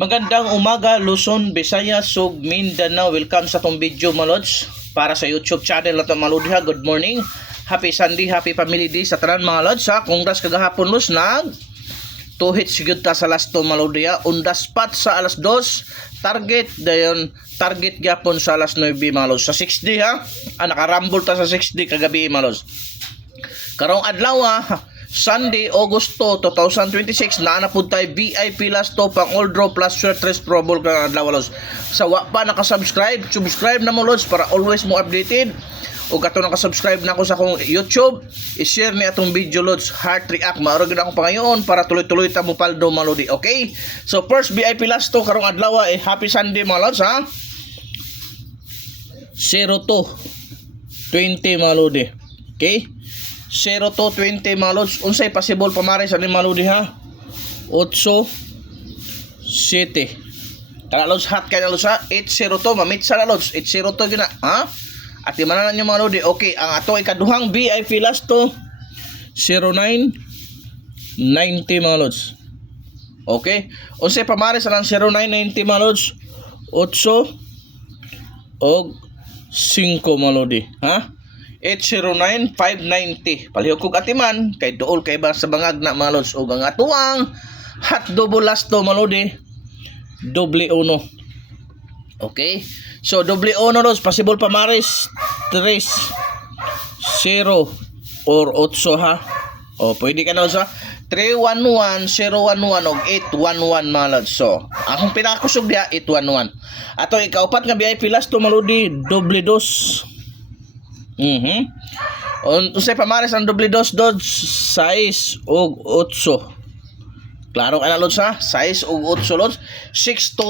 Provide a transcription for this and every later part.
Magandang umaga, Luzon, Visayas, Sug, Mindanao. Welcome sa tong video, mga lods. Para sa YouTube channel na ito, mga lodi, ha. Good morning. Happy Sunday, happy Family Day sa tanan, mga lods, ha. Congrats kagahapon, lods, nag 2 hits sigud ta sa last to, mga lodi, ha. On the spot sa alas 2. Target, dayon, target gyapon sa alas 9, mga lods. Sa 6D, ha. Nakarambol ta sa 6D kagabi, mga lods. Karong adlaw, ha. Sunday, Agosto 2026, naanapod tayo VIP last to pang all draw plus sweatres pro ball ka adlaw, lods. Sa wa pa nakasubscribe, subscribe na mo, lods, para always mo updated. O kato nakasubscribe na ako sa akong YouTube, i-share ni atong video, lods. Heart react, maarog na akong pangayon para tuloy-tuloy ta mo paldo, mga lodi. Okay? So first VIP last to karong adlaw, happy Sunday, mga lods, ha. 0-2 20, mga lodi. Okay? 0-20, mga lods. Unsay possible pamare sa mga lodi, ha? 8-7. Kana lods, hot kay na lods, ha? 8-0 to, mamit sa lods. 8-0 to gina, ha? At imanan niyo, mga lodi. Okay, ang ato ikaduhang VIP last to 09-90, mga lods. Okay? Unsay pamare sa lang 09-90, mga lods? 8 og 5, mga lodi, ha? 809-590. Palihog kog atiman kay duol kay ba sa bangag na, mga lods. O ang atuang hot double last to, mga lodi, doble uno. Okay, so doble uno, lods. Possible pa maris 3-0 or 8, ha. O pwede ka na, lods, ha. 3-1-1, 0-1-1 og 8-1-1, mga lods. So akong pinakakusog diha 8-1-1. Ato ikaupat nga VIP last to, mga lodi, doble dos. Unsay pamares ang doble dos, 6 og 8. Klaro ka na, lods, ha? 6 og 8, lods. 6-2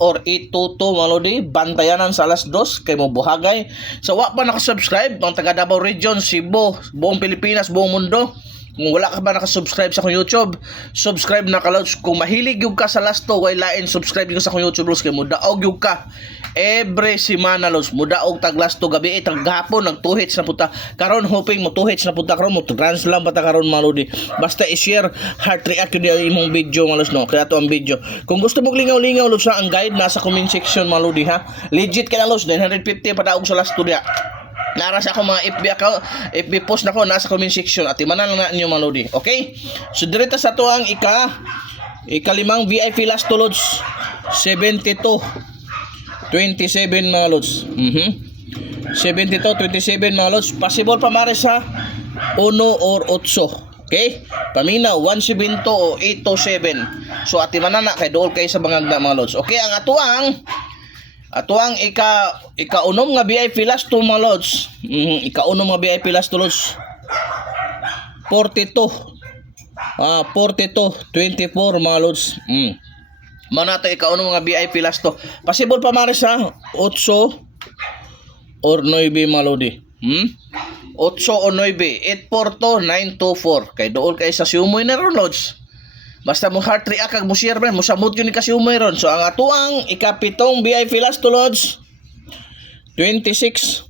or 8-2, mga lodi. Bantayanan sa alas 2 kay mo buhagay. So wa pa nakasubscribe ang taga Davao Region, Cebu, buong Pilipinas, buong mundo. Kung wala ka ba nakasubscribe sa akong YouTube, subscribe na ka, lods. Kung mahilig yung ka sa last to, way lain, subscribe yung sa akong YouTube, lods. Kaya mudaog yung ka every semana, lods. Mudaog tag last to gabi, tag gahapon, nag 2 hits na punta. Karon hoping mo 2 hits na punta karon mo. Trans lang bata karon, mga lodi. Basta i-share, heart react yung imong video, mga lods, no? Kaya to ang video. Kung gusto mo lingaw-lingaw, lods, ang guide nasa comment section, mga lodi, ha. Legit ka na, lods. 950 padaog sa last to dia. Nara sa akong mga FB account, FB post na ko nasa comment section at imanan lang na inyo, mga lodi. Okay? So direta sa to ang ikalimang VIP last to, lods. 72-27, mga lods. 72-27, mga lods. Possible pa mares, ha. 1 or 8. Okay? Paminaw 1-7 o 8-7. So at imanan na kay dool kay sa bangag na, mga lods. Okay, ang atuang ika-unom nga VIP last to, mga lods. Ika-unom nga VIP last to, lods. 42-24, mga lods. Manato ika-unom nga VIP last to. Possible pa mares, ha. 8 or 9, mga lodi. 8 o 9. 8-4 to 9-2-4. Kay dool kay sa siumoy na ron, lods. Basta mo heart react kag mo share man, mo samot yun ni kasi umayron. So ang atuang ikapitong VIP last to, lods. 26-62.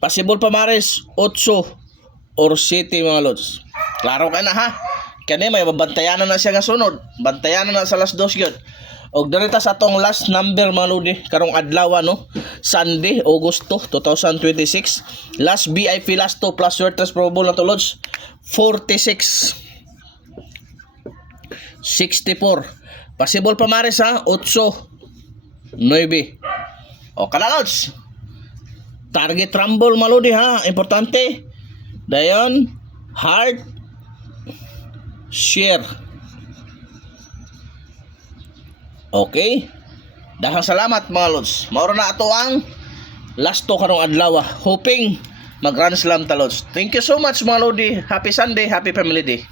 Possible pa mares 8 or 7, mga lods. Klaro ka na, ha. Kani may mabantayanan na siya nga sunod. Bantayanan na sa last 2 yun. Og direta sa atong last number, mga lodi, karong adlaw, no? Sunday, Agosto 2026. Last VIP last to plus sweatres pro ball na to, lods. 46-64. Possible pa mares, ha. 8-9. O kana, lods. Target rumble, mga lodi, ha. Importante. Dayon, heart share. Okay? Daghang salamat, mga lods. Mauro na ato ang last to karong adlaw. Hoping mag-run slam ta, lods. Thank you so much, mga lodi. Happy Sunday, happy Family Day.